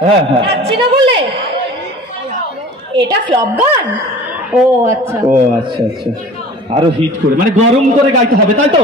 হ্যাঁ হ্যাঁ। যাচ্ছি না বলে এটা ফ্লপ গান। ও আচ্ছা ও আচ্ছা আচ্ছা, আরো হিট করে মানে গরম করে গাইতে হবে তাই তো?